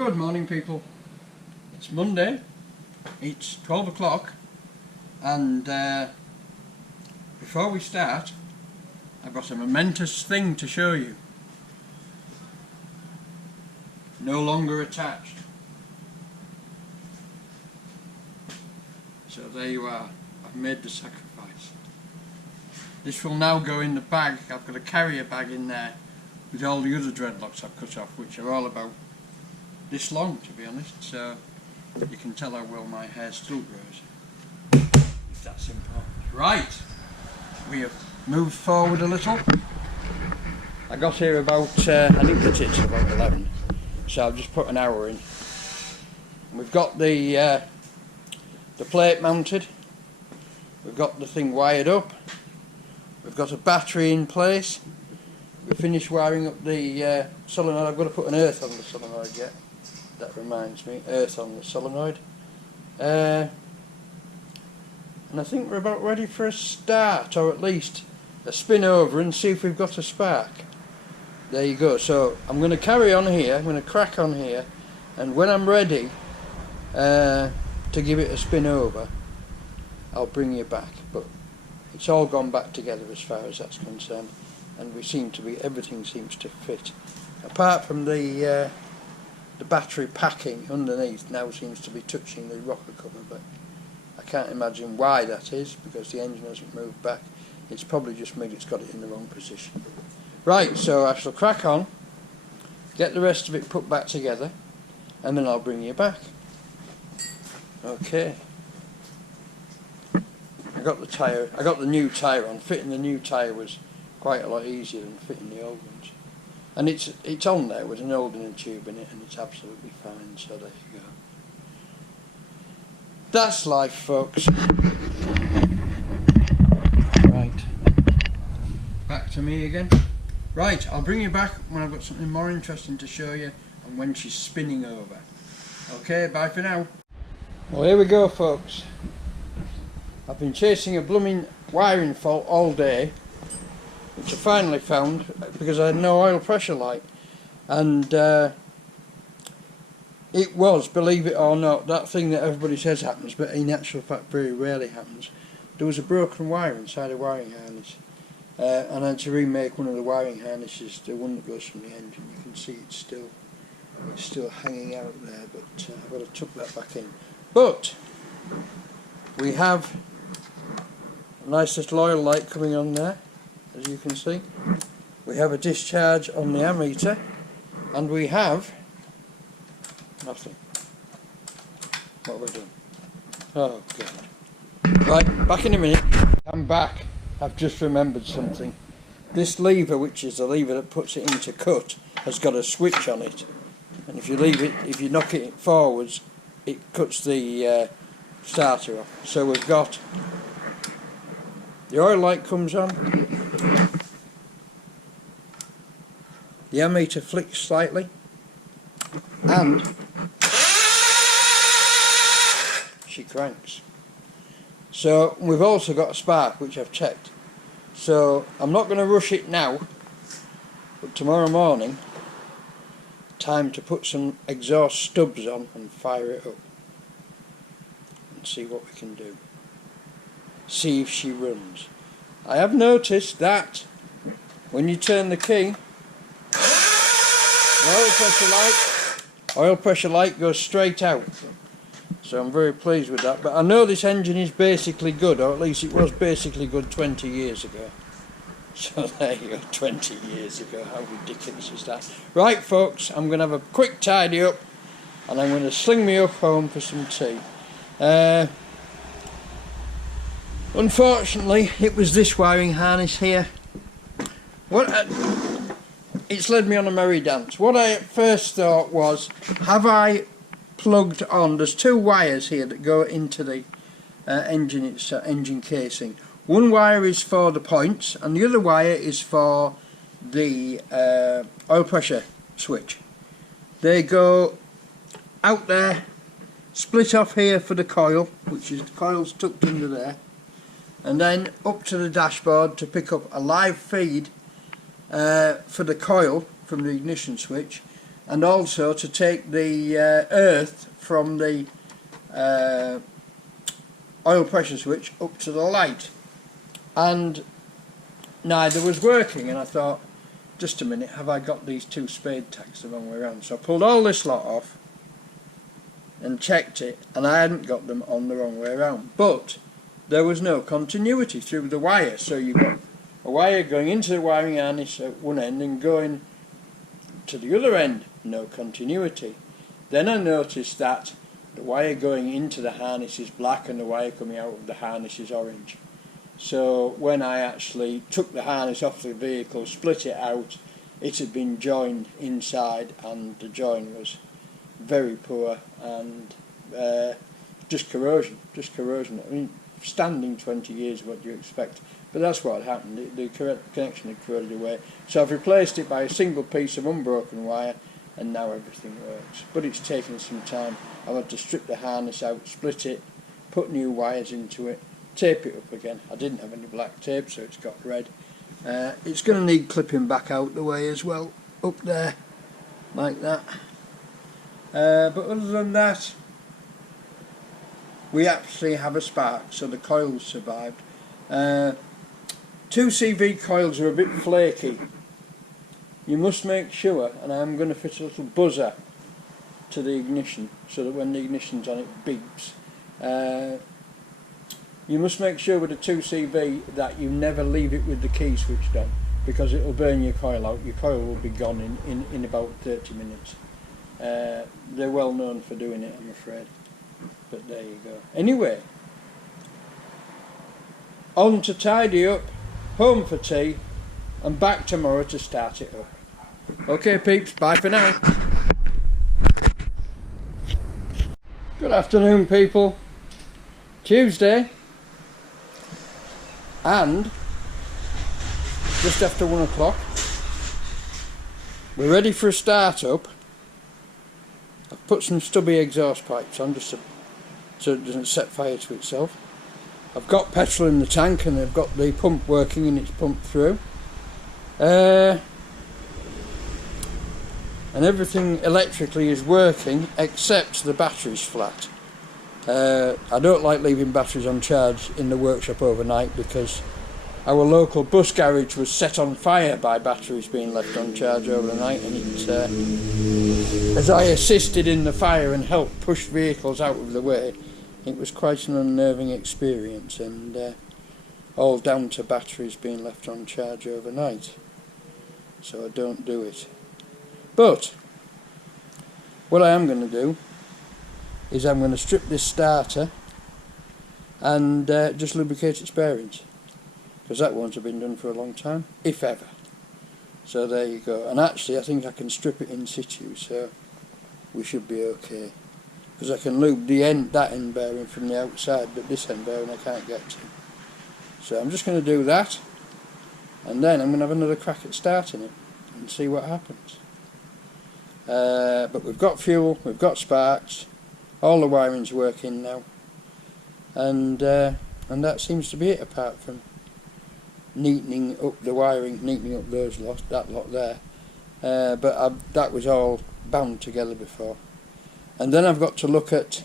Good morning, people. It's Monday, it's 12 o'clock, and before we start, I've got a momentous thing to show you. No longer attached. So there you are, I've made the sacrifice. This will now go in the bag. I've got a carrier bag in there with all the other dreadlocks I've cut off, which are all about this long, to be honest, so you can tell how well my hair still grows, if that's important. Right, we have moved forward a little. I got here about, I didn't get it till about 11, so I've just put an hour in. We've got the plate mounted, we've got the thing wired up, we've got a battery in place, we finished wiring up the solenoid. I've got to put an earth on the solenoid yet. That reminds me, earth on the solenoid. And I think we're about ready for a start, or at least a spin over and see if we've got a spark. There you go. So I'm going to carry on here, I'm going to crack on here, and when I'm ready to give it a spin over, I'll bring you back. But it's all gone back together as far as that's concerned, and we seem to be, everything seems to fit. Apart from the battery packing underneath now seems to be touching the rocker cover, but I can't imagine why that is, because the engine hasn't moved back. It's probably just me that's got it in the wrong position. Right, so I shall crack on, get the rest of it put back together, and then I'll bring you back. Okay. I got the new tyre on. Fitting the new tyre was quite a lot easier than fitting the old ones. And it's on there with an old inner tube in it, and it's absolutely fine, so there you go. That's life, folks. Right. Back to me again. Right, I'll bring you back when I've got something more interesting to show you, and when she's spinning over. Okay, bye for now. Well, here we go, folks. I've been chasing a blooming wiring fault all day, which I finally found because I had no oil pressure light, and it was, believe it or not, that thing that everybody says happens, but in actual fact very rarely happens. There was a broken wire inside a wiring harness, and I had to remake one of the wiring harnesses, the one that goes from the engine. You can see it's still hanging out there, but I've got to tuck that back in. But we have a nice little oil light coming on there. As you can see, we have a discharge on the ammeter, and we have nothing. What we're doing? Oh God! Right, back in a minute. I'm back. I've just remembered something. This lever, which is the lever that puts it into cut, has got a switch on it, and if you knock it forwards, it cuts the starter off. So we've got the oil light comes on, the ammeter flicks slightly, and she cranks. So we've also got a spark, which I've checked. So I'm not going to rush it now, but tomorrow morning, time to put some exhaust stubs on and fire it up and see what we can do. See if she runs. I have noticed that when you turn the key, the oil pressure light goes straight out. So I'm very pleased with that. But I know this engine is basically good, or at least it was basically good 20 years ago. So there you go, 20 years ago. How ridiculous is that? Right, folks, I'm going to have a quick tidy up, and I'm going to sling me up home for some tea. Unfortunately, it was this wiring harness here. It's led me on a merry dance. What I at first thought was, have I plugged on? There's two wires here that go into the engine casing. One wire is for the points, and the other wire is for the oil pressure switch. They go out there, split off here for the coil, which is the coil's tucked under there, and then up to the dashboard to pick up a live feed for the coil from the ignition switch, and also to take the earth from the oil pressure switch up to the light, and neither was working. And I thought, just a minute, have I got these two spade tacks the wrong way around? So I pulled all this lot off and checked it, and I hadn't got them on the wrong way around, but there was no continuity through the wire. So you've got a wire going into the wiring harness at one end and going to the other end, no continuity. Then I noticed that the wire going into the harness is black and the wire coming out of the harness is orange. So when I actually took the harness off the vehicle, split it out, it had been joined inside, and the join was very poor, and just corrosion. I mean, standing 20 years, what do you expect? But that's what happened. The connection had corroded away. So I've replaced it by a single piece of unbroken wire, and now everything works. But it's taken some time. I've had to strip the harness out, split it, put new wires into it, tape it up again. I didn't have any black tape, so it's got red. It's going to need clipping back out the way as well, up there, like that. But other than that, we actually have a spark, so the coils survived. 2CV coils are a bit flaky. You must make sure, and I'm going to fit a little buzzer to the ignition so that when the ignition's on it beeps. You must make sure with a 2CV that you never leave it with the key switched on, because it will burn your coil out. Your coil will be gone in about 30 minutes. They're well known for doing it, I'm afraid. But there you go. Anyway, on to tidy up, home for tea, and back tomorrow to start it up. Okay peeps, bye for now. Good afternoon people. Tuesday, and just after 1 o'clock. We're ready for a start up. I've put some stubby exhaust pipes on just so it doesn't set fire to itself. I've got petrol in the tank, and I've got the pump working and it's pumped through. And everything electrically is working except the battery's flat. I don't like leaving batteries on charge in the workshop overnight, because our local bus garage was set on fire by batteries being left on charge overnight, and as I assisted in the fire and helped push vehicles out of the way, it was quite an unnerving experience, and all down to batteries being left on charge overnight. So I don't do it. But what I am going to do is I'm going to strip this starter and just lubricate its bearings, because that won't have been done for a long time, if ever. So there you go. And actually I think I can strip it in situ, so we should be okay, because I can lube that end bearing from the outside, but this end bearing I can't get to. So I'm just going to do that, and then I'm going to have another crack at starting it and see what happens. But we've got fuel, we've got sparks, all the wiring's working now, and that seems to be it, apart from neatening up the wiring, neatening up that lot there. But that was all bound together before. And then I've got to look at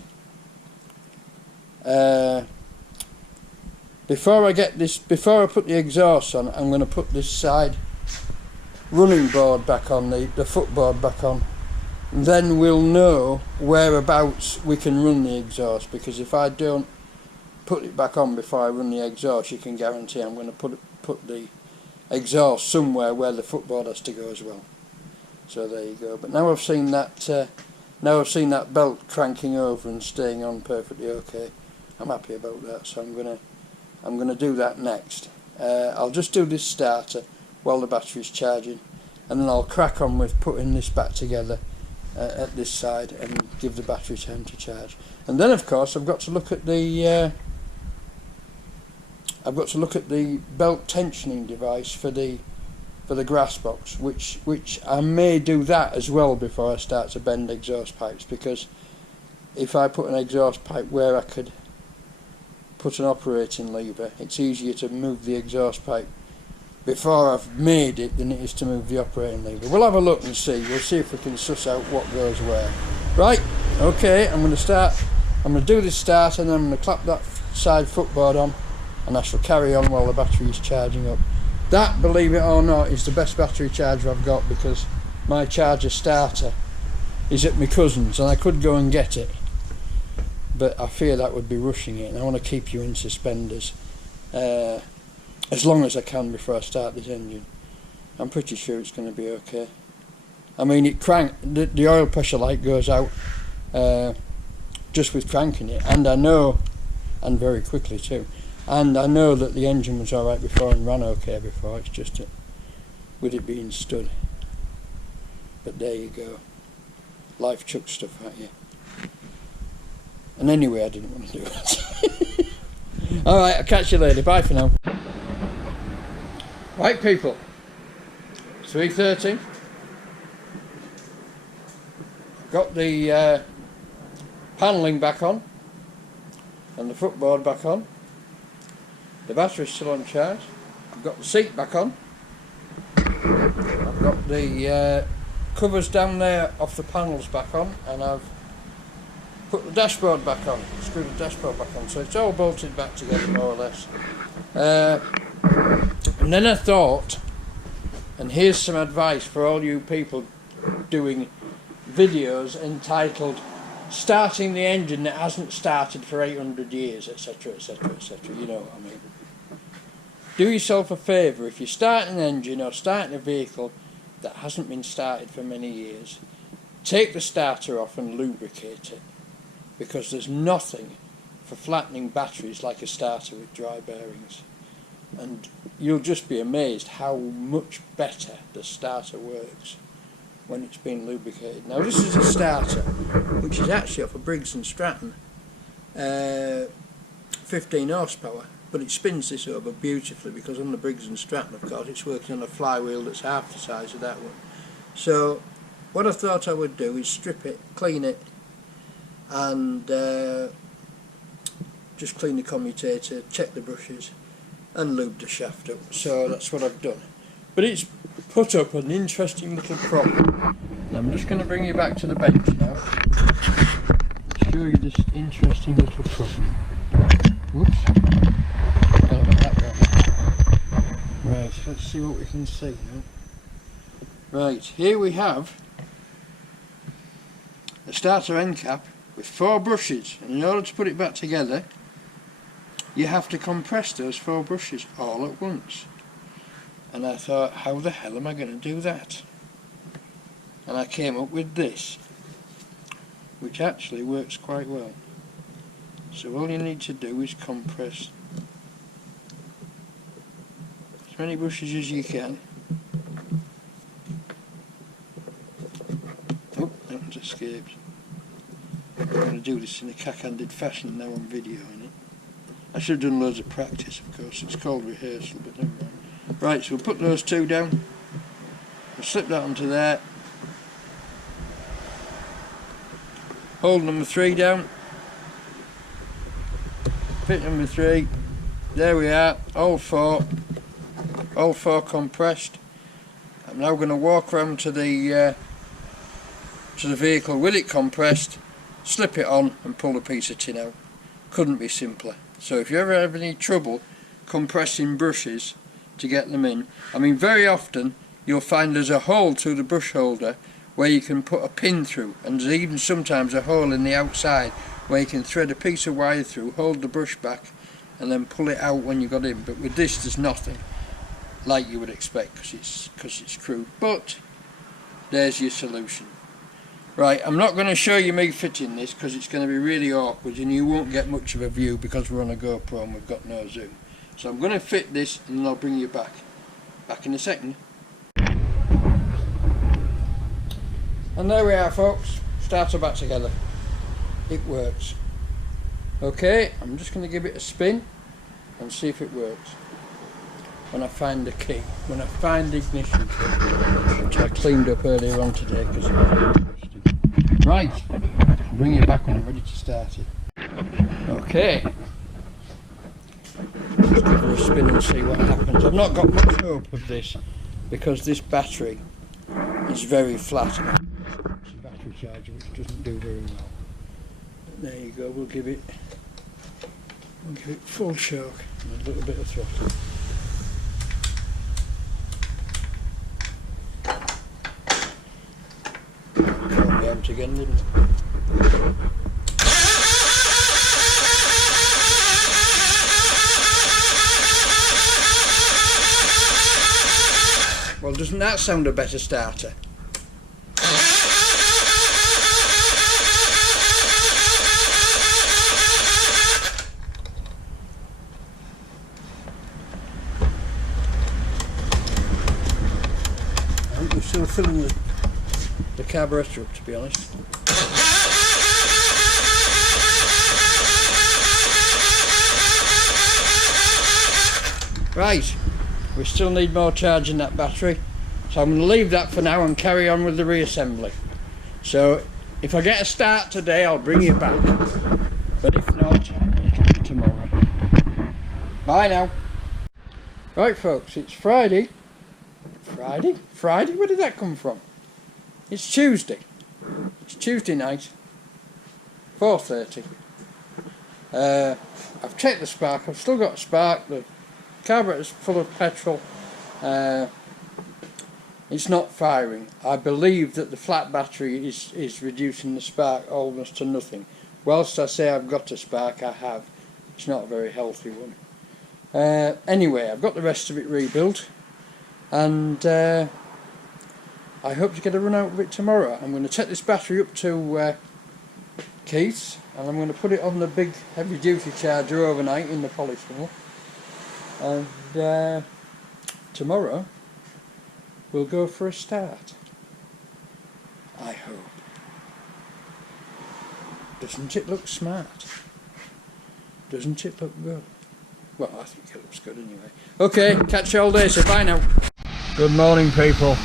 before I put the exhaust on, I'm going to put this side running board back on, the footboard back on. And then we'll know whereabouts we can run the exhaust, because if I don't put it back on before I run the exhaust, you can guarantee I'm going to put the exhaust somewhere where the footboard has to go as well. So there you go. But now I've seen that belt cranking over and staying on perfectly okay, I'm happy about that. So I'm gonna do that next. I'll just do this starter while the battery's charging, and then I'll crack on with putting this back together at this side and give the battery time to charge. And then of course I've got to look at the belt tensioning device for the grass box, which I may do that as well before I start to bend exhaust pipes, because if I put an exhaust pipe where I could put an operating lever, it's easier to move the exhaust pipe before I've made it than it is to move the operating lever. We'll have a look and see. We'll see if we can suss out what goes where. Right, okay, I'm going to do this start, and then I'm going to clap that side footboard on, and I shall carry on while the battery is charging up. That, believe it or not, is the best battery charger I've got, because my charger starter is at my cousin's, and I could go and get it, but I fear that would be rushing it, and I want to keep you in suspenders as long as I can before I start this engine. I'm pretty sure it's going to be okay. I mean, the oil pressure light goes out just with cranking it, and I know, and very quickly too, and I know that the engine was alright before and ran okay before. It's just with it being stood. But there you go, life chucks stuff at you. And anyway, I didn't want to do it. Alright, I'll catch you later, bye for now. Right people, 3:30. Got the panelling back on and the footboard back on. The battery's still on charge. I've got the seat back on. I've got the covers down there off the panels back on, and I've put the dashboard back on, screwed the dashboard back on, so it's all bolted back together more or less. And then I thought, and here's some advice for all you people doing videos entitled starting the engine that hasn't started for 800 years, etc, etc, etc, you know what I mean. Do yourself a favour, if you're starting an engine or starting a vehicle that hasn't been started for many years, take the starter off and lubricate it, because there's nothing for flattening batteries like a starter with dry bearings, and you'll just be amazed how much better the starter works when it's been lubricated. Now this is a starter which is actually off a Briggs & Stratton 15 horsepower, but it spins this over beautifully, because on the Briggs & Stratton, of course, it's working on a flywheel that's half the size of that one. So what I thought I would do is strip it, clean it, and just clean the commutator, check the brushes and lube the shaft up. So that's what I've done. But it's put up an interesting little problem. And I'm just going to bring you back to the bench now, show you this interesting little problem. Whoops. Oh, that one. Right, let's see what we can see now. Right, here we have a starter end cap with 4 brushes, and in order to put it back together you have to compress those 4 brushes all at once. And I thought, how the hell am I going to do that? And I came up with this, which actually works quite well. So all you need to do is compress as many brushes as you can. Oh, that one's escaped. I'm going to do this in a cack-handed fashion now I'm videoing it. I should have done loads of practice, of course. It's called rehearsal, but never mind. Right, so we'll put those 2 down. We'll slip that onto there. Hold number 3 down. Fit number 3. There we are, all 4 compressed. I'm now going to walk around to the vehicle with it compressed, slip it on and pull the piece of tin out. Couldn't be simpler. So if you ever have any trouble compressing brushes to get them in, I mean, very often you'll find there's a hole through the brush holder where you can put a pin through, and there's even sometimes a hole in the outside where you can thread a piece of wire through, hold the brush back and then pull it out when you got in. But with this there's nothing like you would expect, because it's crude, but there's your solution. Right, I'm not going to show you me fitting this because it's going to be really awkward and you won't get much of a view because we're on a GoPro and we've got no zoom. So I'm going to fit this and then I'll bring you back in a second. And there we are, folks, starter back together. It works. Okay, I'm just going to give it a spin and see if it works. When I find the key, when I find the ignition key, which I cleaned up earlier on today because it was interesting. Right, I'll bring you back when I'm ready to start it. Okay. Let's give her a spin and see what happens. I've not got much hope of this because this battery is very flat. It's a battery charger which doesn't do very well. But there you go, we'll give it full choke and a little bit of throttle. Got me out again, didn't it? Well, doesn't that sound a better starter? I think we're still filling the carburettor up, to be honest. Right. We still need more charge in that battery, so I'm going to leave that for now and carry on with the reassembly. So if I get a start today, I'll bring you back, but if not, it'll be tomorrow. Bye now. Right folks, it's Friday. Friday? Where did that come from? It's Tuesday. It's Tuesday night, 4:30. I've checked the spark, I've still got a spark. The carburetor's full of petrol. It's not firing. I believe that the flat battery is reducing the spark almost to nothing. Whilst I say I've got a spark, I have. It's not a very healthy one. Anyway, I've got the rest of it rebuilt, and I hope to get a run out of it tomorrow. I'm going to take this battery up to Keith's, and I'm going to put it on the big heavy duty charger overnight in the polish mill. And tomorrow we'll go for a start. I hope. Doesn't it look smart? Doesn't it look good? Well, I think it looks good anyway. Okay, catch you all day, so bye now. Good morning people.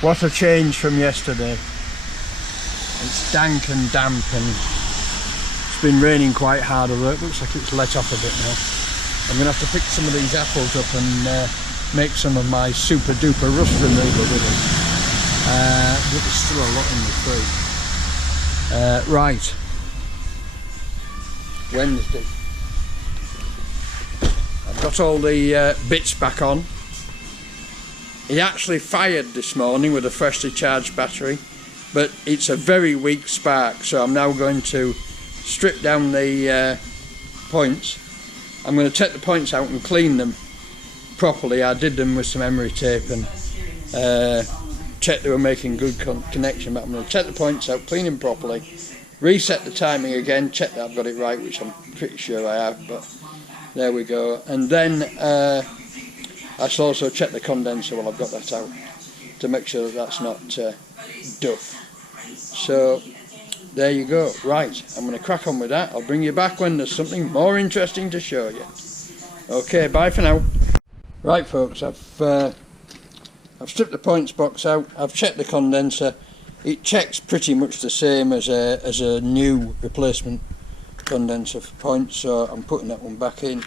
What a change from yesterday. It's dank and damp and it's been raining quite hard, although it looks like it's let off a bit now. I'm going to have to pick some of these apples up and make some of my super duper rust remover with them. But there's still a lot in the tree. Right. Wednesday. I've got all the bits back on. He actually fired this morning with a freshly charged battery, but it's a very weak spark, so I'm now going to strip down the points. I'm going to take the points out and clean them properly. I did them with some emery tape and checked they were making good connection, but I'm going to take the points out, clean them properly, reset the timing again, check that I've got it right, which I'm pretty sure I have, but there we go. And then I shall also check the condenser while I've got that out to make sure that that's not duff. So there you go. Right, I'm going to crack on with that. I'll bring you back when there's something more interesting to show you. Okay, bye for now. Right folks, I've stripped the points box out. I've checked the condenser. It checks pretty much the same as a new replacement condenser for points, so I'm putting that one back in.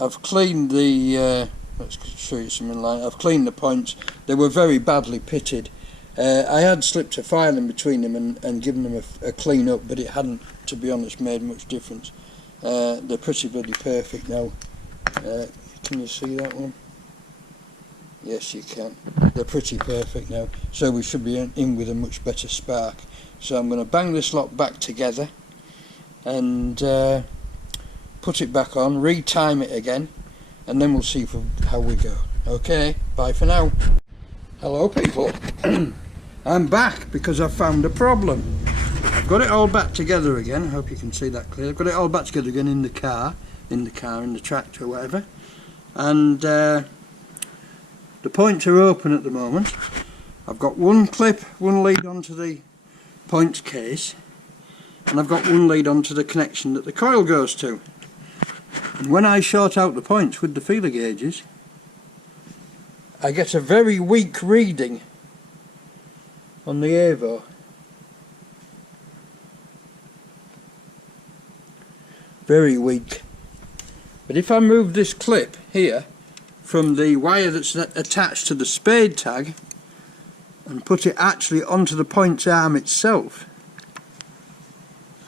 I've cleaned the let's show you something like I've cleaned the points. They were very badly pitted. I had slipped a file in between them and given them a clean up, but it hadn't, to be honest, made much difference. They're pretty bloody perfect now. Can you see that one? Yes, you can. They're pretty perfect now, so we should be in with a much better spark. So I'm going to bang this lot back together and put it back on, re-time it again, and then we'll see how we go. Okay, bye for now. Hello people. I'm back because I've found a problem. I've got it all back together again. I hope you can see that clear. I've got it all back together again in the tractor, whatever. And the points are open at the moment. I've got one clip, one lead onto the points case, and I've got one lead onto the connection that the coil goes to. And when I short out the points with the feeler gauges, I get a very weak reading on the Avo. Very weak. But if I move this clip here from the wire that's attached to the spade tag and put it actually onto the points arm itself,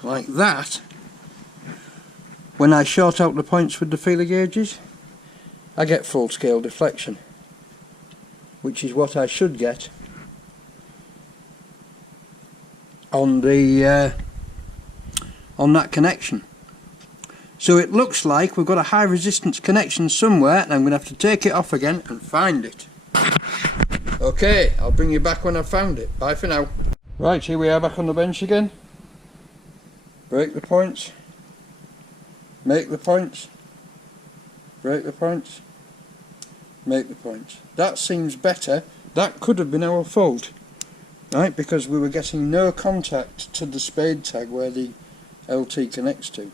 like that, when I short out the points with the feeler gauges, I get full scale deflection, which is what I should get on the on that connection. So it looks like we've got a high resistance connection somewhere, and I'm going to have to take it off again and find it. Okay, I'll bring you back when I've found it. Bye for now. Right, here we are back on the bench again. Break the points. Make the points. Break the points. Make the points. That seems better. That could have been our fault, right? Because we were getting no contact to the spade tag where the LT connects to.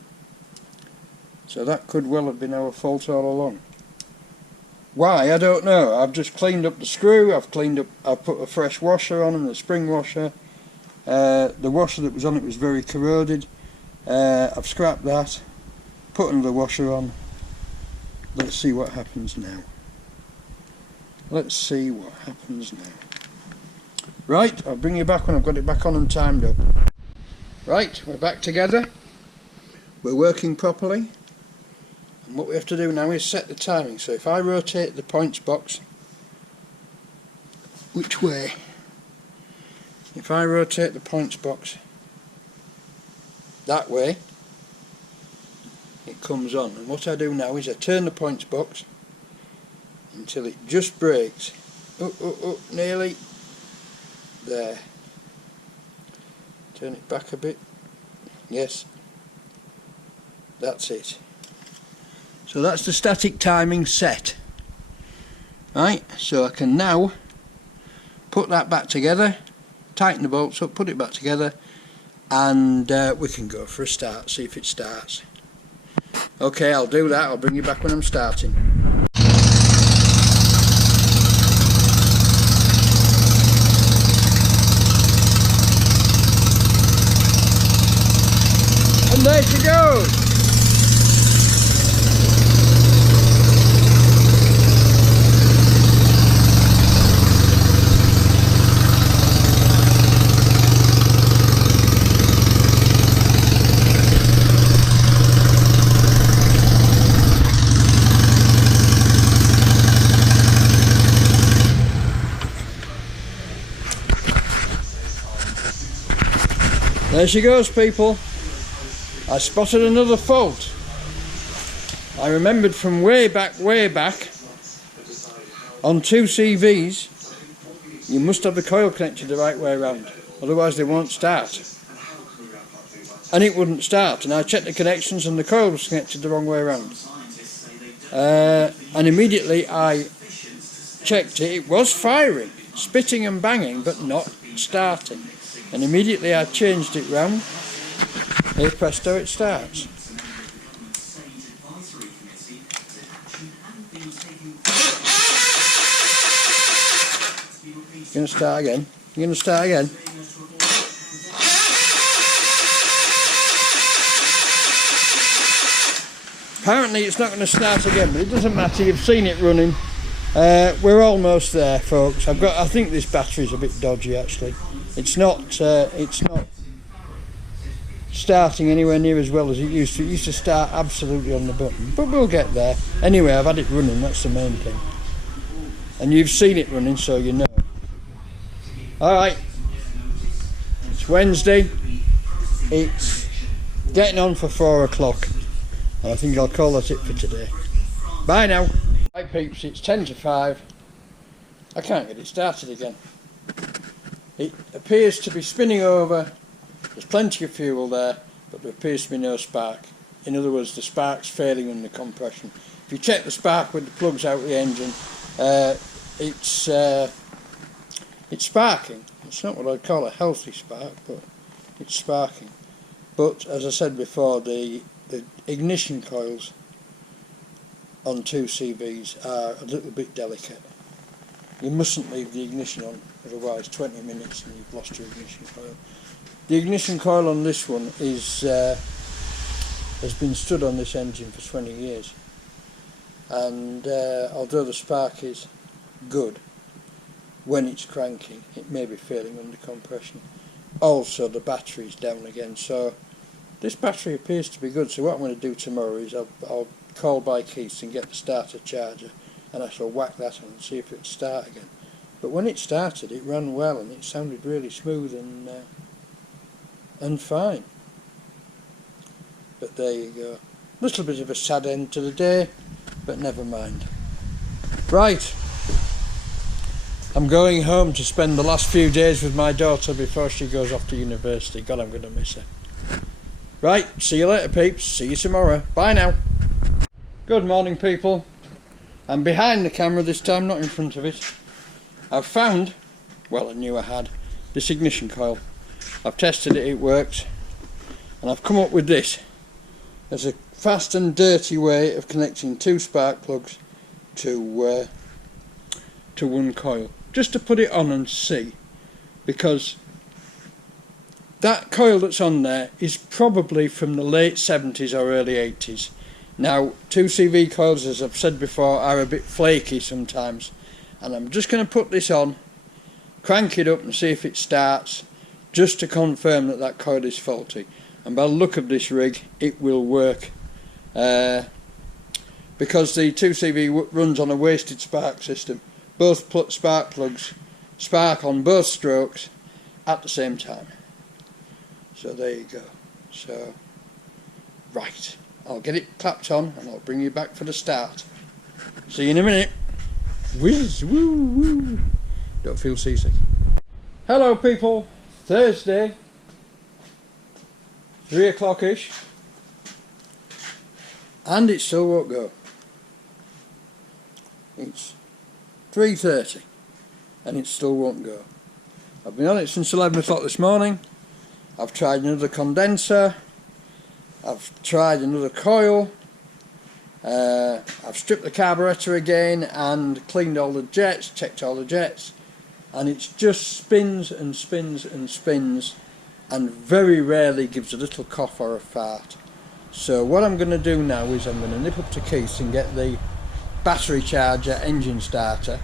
So that could well have been our fault all along. Why? I don't know. I've just cleaned up the screw. I've put a fresh washer on and a spring washer. The washer that was on it was very corroded. I've scrapped that. Put another washer on. Let's see what happens now. Let's see what happens now. Right, I'll bring you back when I've got it back on and timed up. Right, we're back together. We're working properly. And what we have to do now is set the timing. So if I rotate the points box, which way? If I rotate the points box that way, it comes on. And what I do now is I turn the points box until it just breaks. Nearly. There. Turn it back a bit. Yes. That's it. So that's the static timing set. Right, so I can now put that back together, tighten the bolts up, put it back together, and we can go for a start, see if it starts. Okay, I'll do that. I'll bring you back when I'm starting. And there she goes! There she goes, people. I spotted another fault. I remembered from way back on 2 CVs you must have the coil connected the right way around, otherwise they won't start. And it wouldn't start, and I checked the connections and the coil was connected the wrong way around. And immediately I checked it, it was firing, spitting and banging, but not starting. And immediately I changed it round. Hey presto, it starts. You're going to start again? You're going to start again? Apparently it's not going to start again, but it doesn't matter, you've seen it running. We're almost there, folks. I think this battery's a bit dodgy actually. It's not starting anywhere near as well as it used to. It used to start absolutely on the button, but we'll get there. Anyway, I've had it running, that's the main thing. And you've seen it running, so you know. Alright, it's Wednesday. It's getting on for 4 o'clock. And I think I'll call that it for today. Bye now. Right peeps, it's 10 to 5. I can't get it started again. It appears to be spinning over. There's plenty of fuel there, but there appears to be no spark. In other words, the spark's failing under compression. If you check the spark with the plugs out of the engine, it's sparking. It's not what I'd call a healthy spark, but it's sparking. But as I said before, the ignition coils on 2 CVs are a little bit delicate. You mustn't leave the ignition on, otherwise 20 minutes and you've lost your ignition coil. The ignition coil on this one is has been stood on this engine for 20 years. and although the spark is good when it's cranking, it may be failing under compression. Also the battery's down again, so this battery appears to be good. So what I'm going to do tomorrow is I'll call by Keith and get the starter charger, and I shall whack that on and see if it'll start again. But when it started, it ran well and it sounded really smooth and fine. But there you go. Little bit of a sad end to the day, but never mind. Right, I'm going home to spend the last few days with my daughter before she goes off to university. God, I'm going to miss her. Right, see you later peeps, see you tomorrow. Bye now. Good morning people. I'm behind the camera this time, not in front of it. I've found, well I knew I had, this ignition coil. I've tested it, it works. And I've come up with this as a fast and dirty way of connecting two spark plugs to one coil. Just to put it on and see, because that coil that's on there is probably from the late 70s or early 80s. Now 2CV coils, as I've said before, are a bit flaky sometimes, and I'm just going to put this on, crank it up and see if it starts, just to confirm that that coil is faulty. And by the look of this rig, it will work, because the 2CV runs on a wasted spark system. Both spark plugs spark on both strokes at the same time. So there you go. So, right, I'll get it clapped on and I'll bring you back for the start. See you in a minute. Whiz, woo, woo. Don't feel seasick. Hello people, Thursday, 3 o'clock-ish, and it still won't go. It's 3:30 and it still won't go. I've been on it since 11 o'clock this morning. I've tried another condenser, I've tried another coil, I've stripped the carburettor again and cleaned all the jets, checked all the jets, and it just spins and spins and spins and very rarely gives a little cough or a fart. So what I'm going to do now is I'm going to nip up to Keith's and get the battery charger engine starter,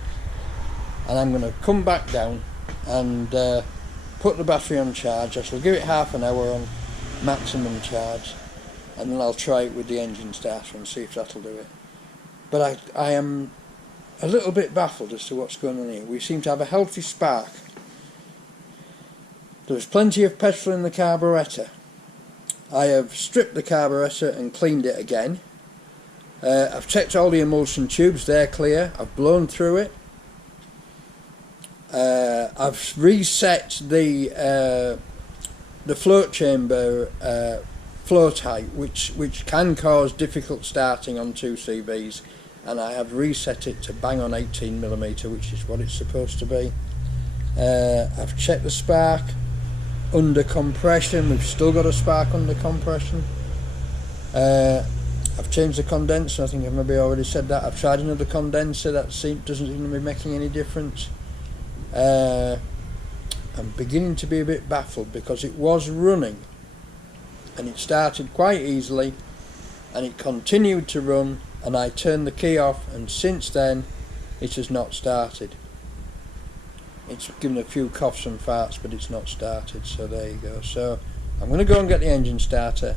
and I'm going to come back down and put the battery on charge. I shall give it half an hour on maximum charge, and then I'll try it with the engine starter and see if that'll do it. But I am a little bit baffled as to what's going on here. We seem to have a healthy spark. There's plenty of petrol in the carburettor. I have stripped the carburettor and cleaned it again. I've checked all the emulsion tubes, they're clear. I've blown through it. I've reset the float chamber float height, which can cause difficult starting on 2CVs, and I have reset it to bang on 18mm, which is what it's supposed to be. I've checked the spark under compression. We've still got a spark under compression. I've changed the condenser. I think I've maybe already said that. I've tried another condenser. That doesn't seem to be making any difference. I'm beginning to be a bit baffled because it was running and it started quite easily and it continued to run, and I turned the key off, and since then it has not started. It's given a few coughs and farts, but it's not started. So there you go. So I'm going to go and get the engine starter.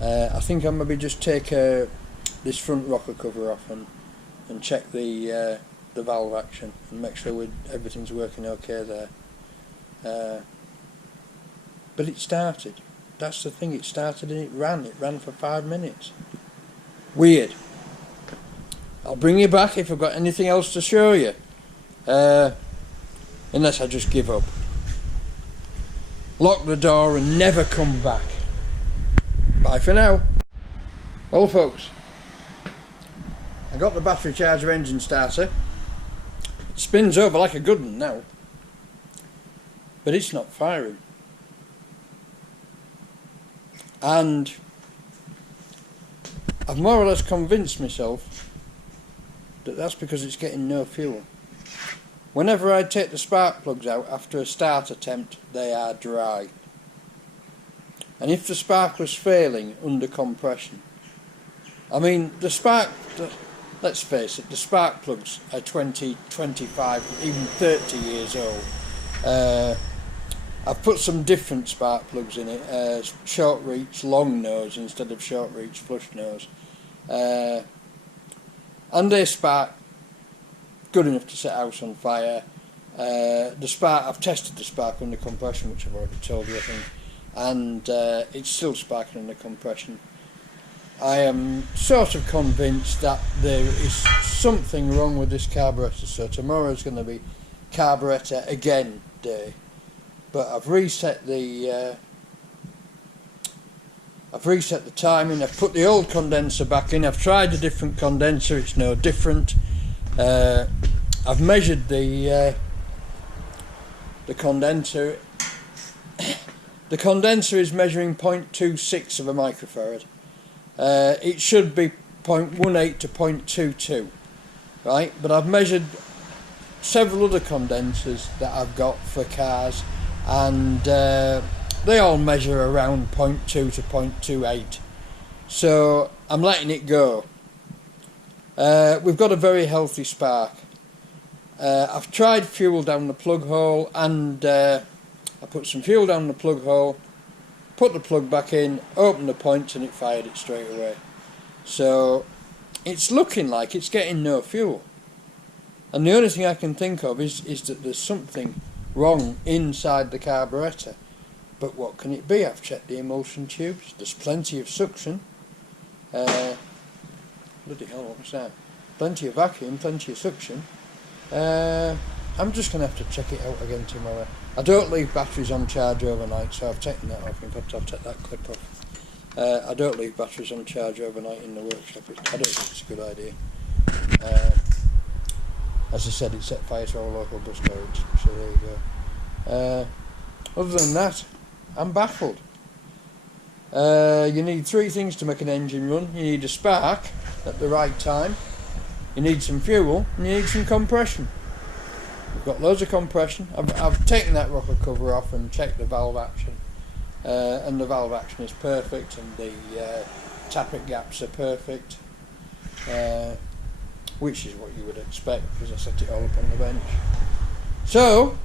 I think I'll maybe just take this front rocker cover off and check the valve action and make sure everything's working okay there. But it started. That's the thing, it started and it ran for 5 minutes. Weird. I'll bring you back if I've got anything else to show you, unless I just give up, lock the door and never come back. Bye for now. Well folks, I got the battery charger engine starter. It spins over like a good one now, but it's not firing. And I've more or less convinced myself that that's because it's getting no fuel. Whenever I take the spark plugs out after a start attempt, they are dry. And if the spark was failing under compression, I mean the spark let's face it, the spark plugs are 20, 25, even 30 years old. I've put some different spark plugs in it, short reach long nose instead of short reach flush nose, and they spark good enough to set a house on fire. I've tested the spark under compression, which I've already told you, I think, and it's still sparking under compression. I am sort of convinced that there is something wrong with this carburettor, so tomorrow's going to be carburettor again day. But I've reset the timing. I've put the old condenser back in. I've tried a different condenser. It's no different. I've measured the condenser. The condenser is measuring 0.26 of a microfarad. It should be 0.18 to 0.22, right? But I've measured several other condensers that I've got for cars, and they all measure around 0.2 to 0.28. So I'm letting it go. We've got a very healthy spark. I've tried fuel down the plug hole, and I put some fuel down the plug hole, put the plug back in, opened the points, and it fired it straight away. So it's looking like it's getting no fuel. And the only thing I can think of is that there's something wrong inside the carburettor. But what can it be? I've checked the emulsion tubes. There's plenty of suction. Bloody hell, what was that? Plenty of vacuum, plenty of suction. I'm just going to have to check it out again tomorrow. I don't leave batteries on charge overnight, so I've taken that off. In fact, I'll take that clip off. I don't leave batteries on charge overnight in the workshop. I don't think it's a good idea. As I said, it set fire to our local bus garage, so there you go. Other than that, I'm baffled. You need three things to make an engine run. You need a spark at the right time, you need some fuel, and you need some compression. We've got loads of compression. I've taken that rocker cover off and checked the valve action, and the valve action is perfect, and the tappet gaps are perfect, which is what you would expect because I set it all up on the bench. So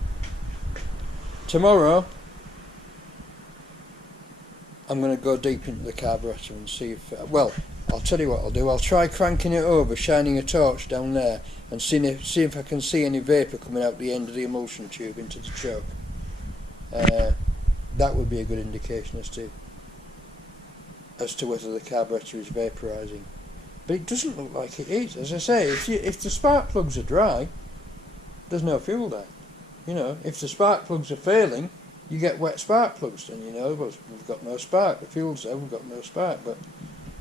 tomorrow I'm going to go deep into the carburettor and see if, well, I'll tell you what I'll do. I'll try cranking it over, shining a torch down there, and see if I can see any vapour coming out the end of the emulsion tube into the choke. That would be a good indication as to whether the carburettor is vaporising. But it doesn't look like it is. As I say, if the spark plugs are dry, there's no fuel there. You know, if the spark plugs are failing, you get wet spark plugs, and you know, well, we've got no spark. The fuel's there, we've got no spark. But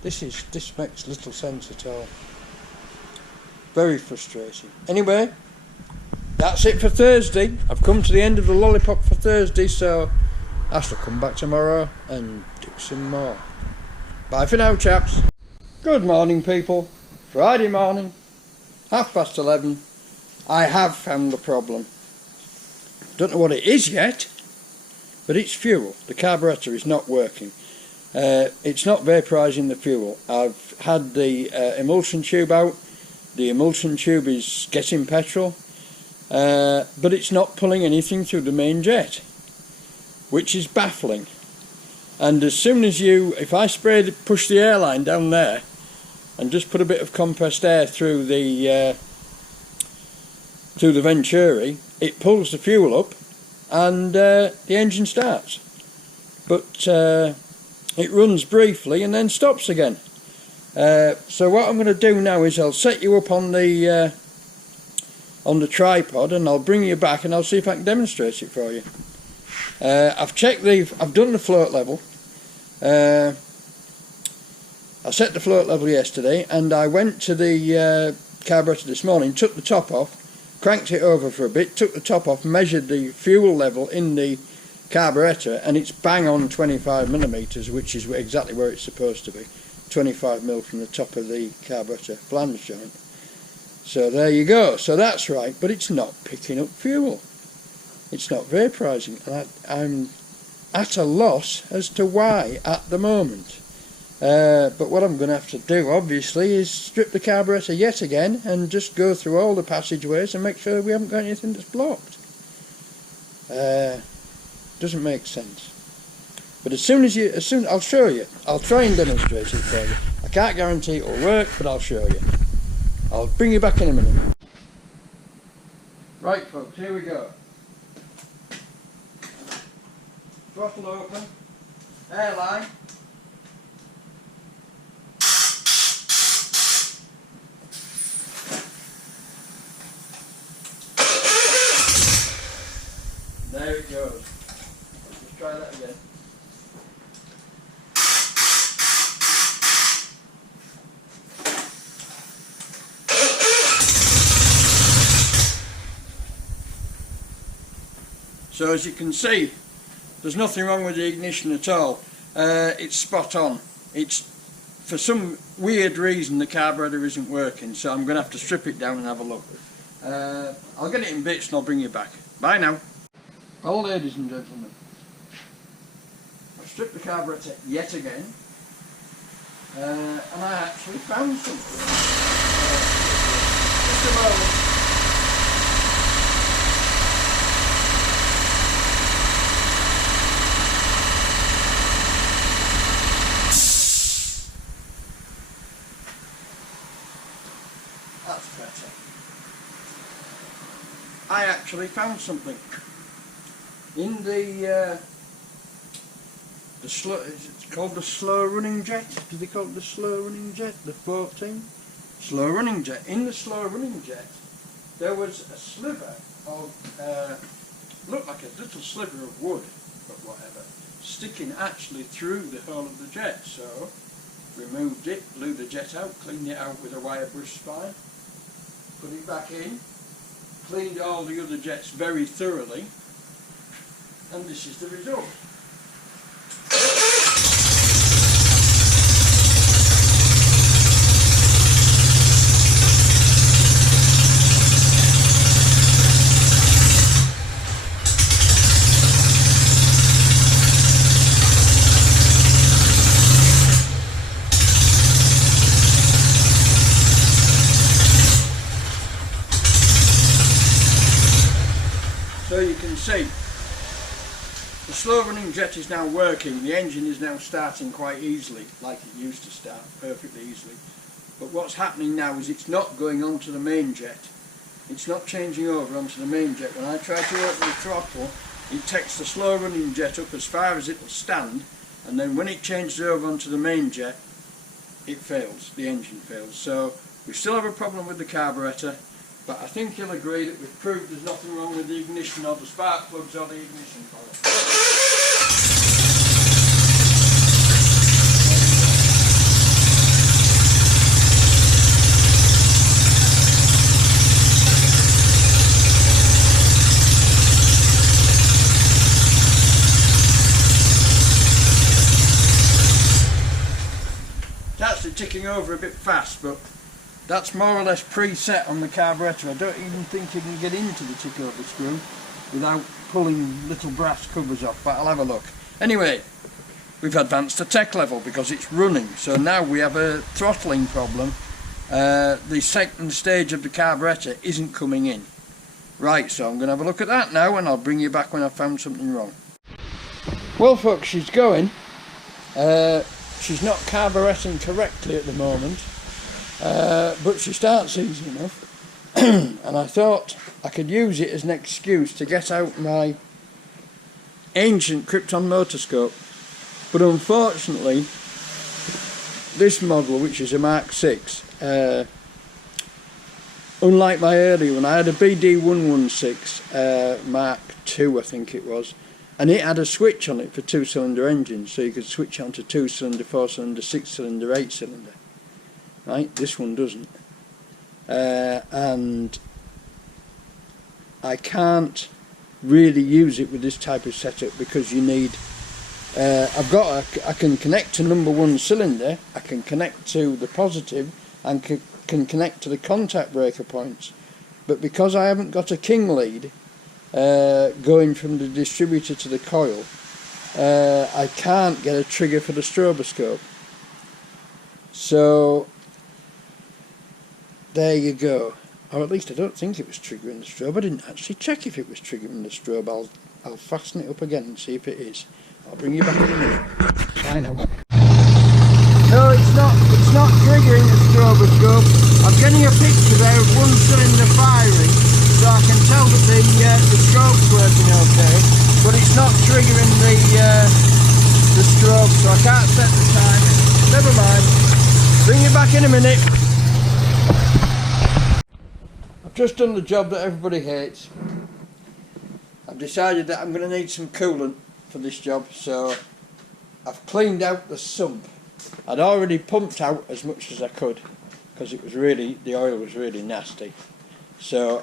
this makes little sense at all. Very frustrating. Anyway, that's it for Thursday. I've come to the end of the lollipop for Thursday, so I shall come back tomorrow and do some more. Bye for now, chaps. Good morning, people. Friday morning, 11:30. I have found the problem. Don't know what it is yet, but it's fuel. The carburettor is not working. It's not vaporising the fuel. I've had the emulsion tube out. The emulsion tube is getting petrol, but it's not pulling anything through the main jet, which is baffling. And as soon as if I push the airline down there and just put a bit of compressed air through the venturi, it pulls the fuel up and the engine starts. But it runs briefly and then stops again. So what I'm going to do now is I'll set you up on the tripod, and I'll bring you back and I'll see if I can demonstrate it for you. I've done the float level. I set the float level yesterday, and I went to the carburettor this morning, took the top off, cranked it over for a bit, took the top off, measured the fuel level in the carburettor, and it's bang on 25mm, which is exactly where it's supposed to be. 25mm from the top of the carburettor flange joint. So there you go. So that's right, but it's not picking up fuel. It's not vaporising. I'm at a loss as to why at the moment. But what I'm going to have to do obviously is strip the carburettor yet again and just go through all the passageways and make sure we haven't got anything that's blocked. Doesn't make sense. But as soon I'll show you. I'll try and demonstrate it for you. I can't guarantee it will work, but I'll show you. I'll bring you back in a minute. Right folks, here we go. Throttle open, airline. There it goes. Let's try that again. So as you can see, there's nothing wrong with the ignition at all. It's spot on. It's, for some weird reason, the carburetor isn't working, so I'm going to have to strip it down and have a look. I'll get it in bits and I'll bring you back. Bye now. Well, ladies and gentlemen, I've stripped the carburetor yet again, and I actually found something. Just a moment. That's better. I actually found something. In the slow, it's called the slow running jet. Do they call it the slow running jet? The 14? Slow running jet. In the slow running jet, there was a sliver of, looked like a little sliver of wood, but whatever, sticking actually through the hull of the jet. So, removed it, blew the jet out, cleaned it out with a wire brush spine, put it back in, cleaned all the other jets very thoroughly, and this is the result. So you can see the slow running jet is now working. The engine is now starting quite easily, like it used to start, perfectly easily. But what's happening now is it's not going onto the main jet. It's not changing over onto the main jet. When I try to open the throttle, it takes the slow running jet up as far as it will stand, and then when it changes over onto the main jet, it fails, the engine fails. So we still have a problem with the carburettor, but I think you'll agree that we've proved there's nothing wrong with the ignition or the spark plugs or the ignition collar. It's actually ticking over a bit fast, but that's more or less preset on the carburettor. I don't even think you can get into the tick over screw without pulling little brass covers off, but I'll have a look. Anyway, we've advanced to tech level because it's running, so now we have a throttling problem. The second stage of the carburettor isn't coming in. Right, so I'm going to have a look at that now and I'll bring you back when I've found something wrong. Well folks, she's going. She's not carburetting correctly at the moment. But she starts easy enough and I thought I could use it as an excuse to get out my ancient Krypton motoscope, but unfortunately this model, which is a Mark 6, unlike my earlier one, I had a BD116 Mark 2 I think it was, and it had a switch on it for 2-cylinder engines, so you could switch on to 2-cylinder, 4-cylinder, 6-cylinder, 8-cylinder. Right, this one doesn't, and I can't really use it with this type of setup because you need, I can connect to number 1 cylinder, I can connect to the positive and can connect to the contact breaker points, but because I haven't got a king lead going from the distributor to the coil, I can't get a trigger for the stroboscope. So there you go. Or at least I don't think it was triggering the strobe. I didn't actually check if it was triggering the strobe. I'll fasten it up again and see if it is. I'll bring you back in a minute. I know. No, it's not triggering the stroboscope. I'm getting a picture there of one cylinder firing, so I can tell that the strobe's working okay, but it's not triggering the strobe, so I can't set the time. Never mind. Bring you back in a minute. I've just done the job that everybody hates. I've decided that I'm going to need some coolant for this job, so I've cleaned out the sump. I'd already pumped out as much as I could because the oil was really nasty. So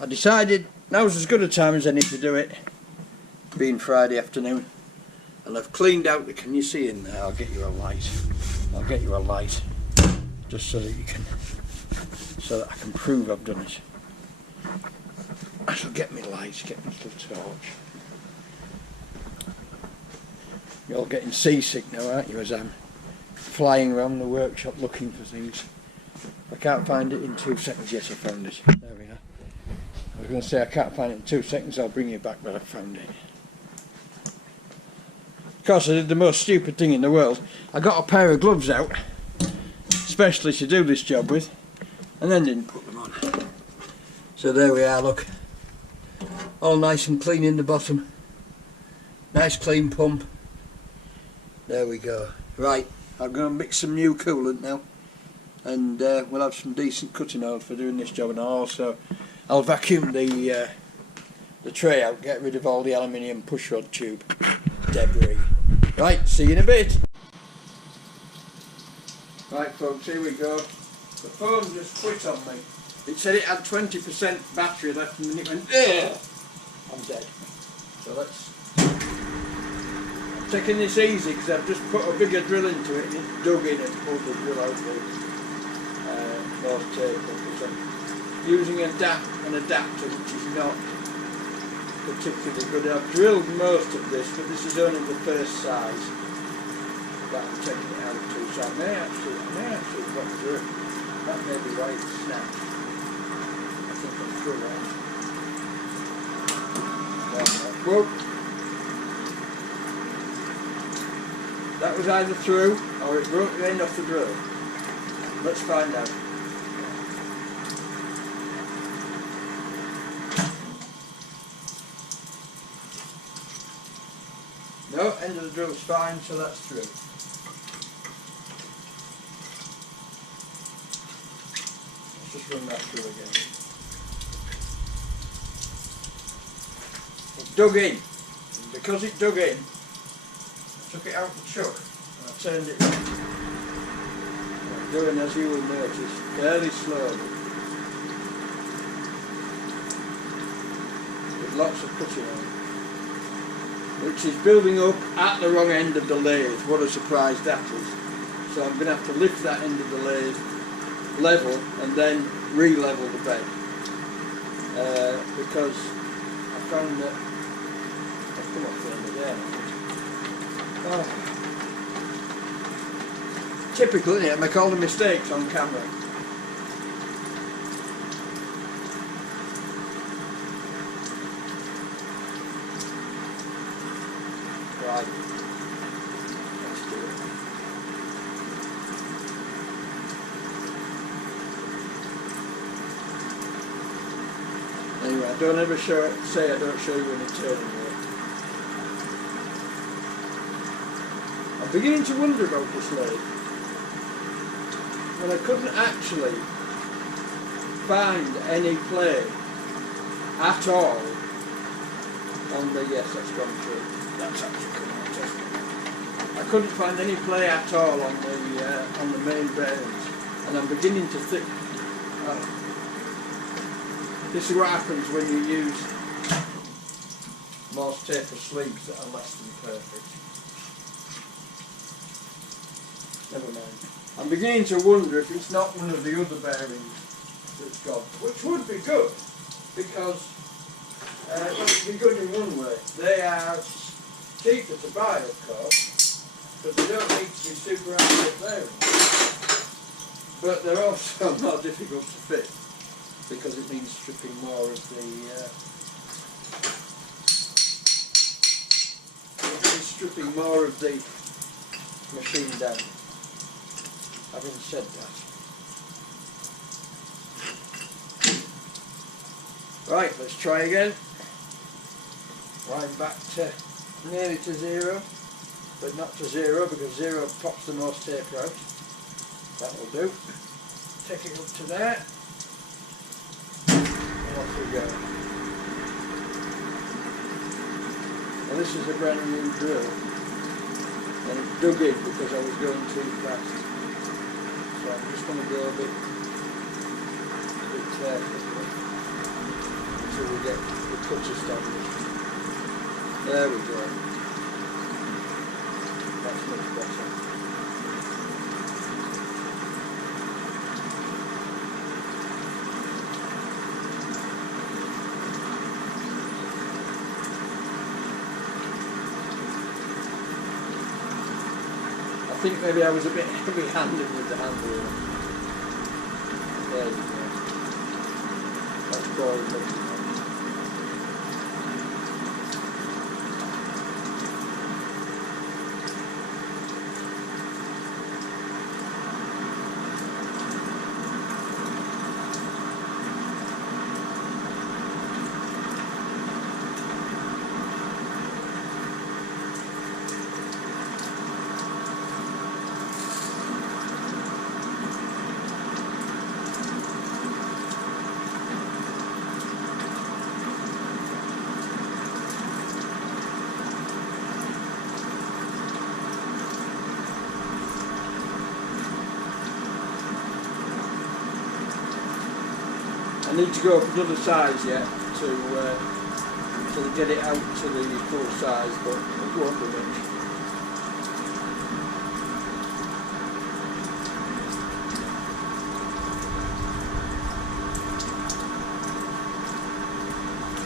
I decided now's as good a time as any to do it, being Friday afternoon. And I've cleaned out the, can you see in there? I'll get you a light. Just so that I can prove I've done it. I shall get me lights, get my little torch. You're all getting seasick now, aren't you, as I'm flying around the workshop looking for things. I can't find it in 2 seconds. Yes, I found it. There we are. I was going to say I can't find it in 2 seconds, I'll bring you back, but I found it. Of course, I did the most stupid thing in the world. I got a pair of gloves out, especially to do this job with, and then didn't put them on. So there we are, look. All nice and clean in the bottom. Nice clean pump. There we go. Right, I'm going to mix some new coolant now, and we'll have some decent cutting oil for doing this job, and I'll vacuum the tray out, get rid of all the aluminium pushrod tube debris. Right, see you in a bit. Right folks, here we go. The phone just quit on me. It said it had 20% battery left and then it went, ugh! I'm dead. So I'm taking this easy because I've just put a bigger drill into it and it's dug in and pulled the drill out with more tape. Because I'm using an adapter which is not particularly good. I've drilled most of this, but this is only the first size that I'm taking it out to, so I may actually got through it. That may be why it's snapped. I think I'm through that. Whoa. That was either through or it broke the end off the drill. Let's find out. No, end of the drill's fine, so that's through. Let's just run that through again. It dug in, and because it dug in, I took it out the chuck and I turned it round. I'm doing, as you will notice, fairly slowly, with lots of cutting on, which is building up at the wrong end of the lathe. What a surprise that is. So I'm going to have to lift that end of the lathe level and then re-level the bed, because I found that I've come off the end of there. Oh. Typical, isn't it? I make all the mistakes on camera. Right. Let's do it. Anyway, I don't ever say I don't show you any turning work. I'm beginning to wonder about this lathe. And I couldn't actually find any play at all on the, yes, that's gone through. That's actually come out. I couldn't find any play at all on the main bearings, and I'm beginning to think, this is what happens when you use Morse taper sleeves that are less than perfect. Never mind. I'm beginning to wonder if it's not one of the other bearings that's gone, which would be good, because it would be good in one way. They are cheaper to buy, of course, but they don't need to be super accurate there. But they're also more difficult to fit because it means stripping more of the machine down. Having said that, right, let's try again. Wind back to nearly to zero, but not to zero because zero pops the most taper out. That will do. Take it up to there, and off we go. Now this is a brand new drill, and it dug in because I was going too fast. So I'm just going to go a bit carefully until we get the cut established. There we go. That's much better. I think maybe I was a bit heavy-handed with the handle. There you go. That's boring. I need to go up another size yet to get it out to the full size, but it won't be much.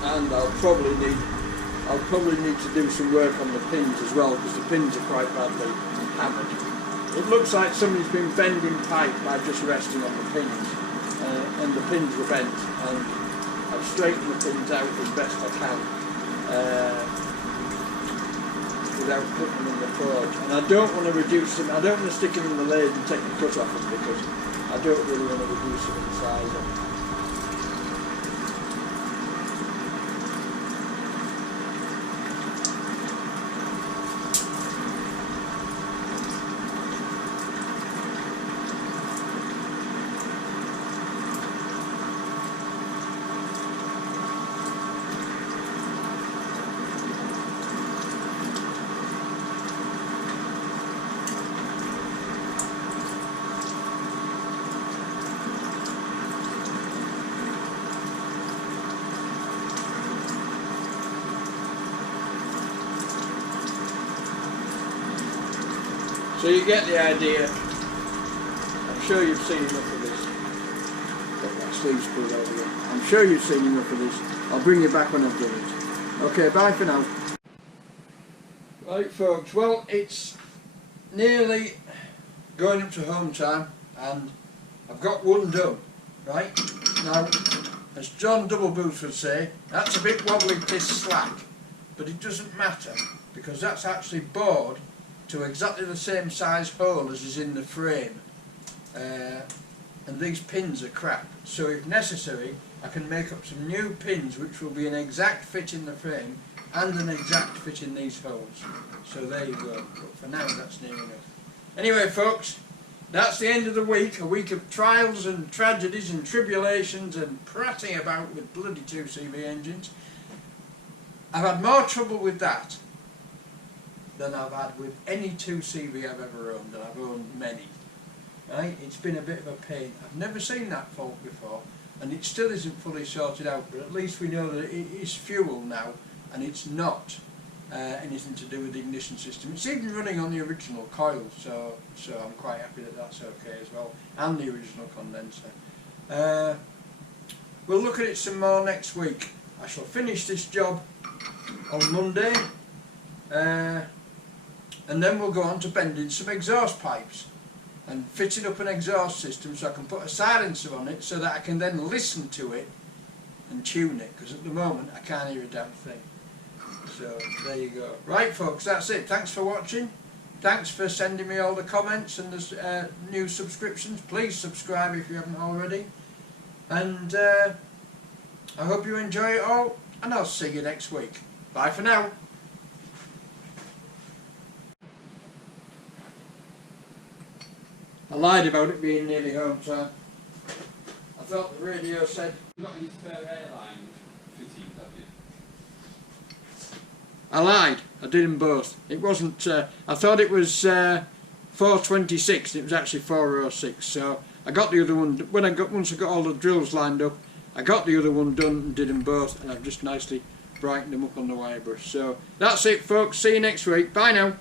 And I'll probably need to do some work on the pins as well because the pins are quite badly hammered. It looks like somebody's been bending pipe by just resting on the pins. And the pins were bent, and I've straightened the pins out as best I can without putting them in the forge. And I don't want to reduce them, I don't want to stick them in the lathe and take the cut off them because I don't really want to reduce them in size. So you get the idea. I'm sure you've seen enough of this. Get that sleeves pulled over here. I'm sure you've seen enough of this. I'll bring you back when I've done it. Okay, bye for now. Right folks, well it's nearly going up to home time and I've got one done. Right? Now, as John Doublebooth would say, that's a bit wobbly piss slack. But it doesn't matter because that's actually bored to exactly the same size hole as is in the frame, and these pins are crap, so if necessary I can make up some new pins which will be an exact fit in the frame and an exact fit in these holes. So there you go, but for now that's near enough. Anyway folks, that's the end of the week, a week of trials and tragedies and tribulations and prattling about with bloody 2CV engines. I've had more trouble with that than I've had with any 2CV I've ever owned, and I've owned many. Right? It's been a bit of a pain. I've never seen that fault before, and it still isn't fully sorted out, but at least we know that it is fuel now, and it's not anything to do with the ignition system. It's even running on the original coil, so I'm quite happy that that's okay as well, and the original condenser. We'll look at it some more next week. I shall finish this job on Monday. and then we'll go on to bending some exhaust pipes and fitting up an exhaust system so I can put a silencer on it so that I can then listen to it and tune it, because at the moment I can't hear a damn thing. So there you go. Right folks, that's it. Thanks for watching. Thanks for sending me all the comments and the new subscriptions. Please subscribe if you haven't already. And I hope you enjoy it all, and I'll see you next week. Bye for now. I lied about it being nearly home time. I thought the radio said... You've got any spare airline fittings, have you? I lied. I did them both. It wasn't... I thought it was 426. It was actually 406. So I got the other one... Once I got all the drills lined up, I got the other one done and did them both, and I've just nicely brightened them up on the wire brush. So that's it folks. See you next week. Bye now.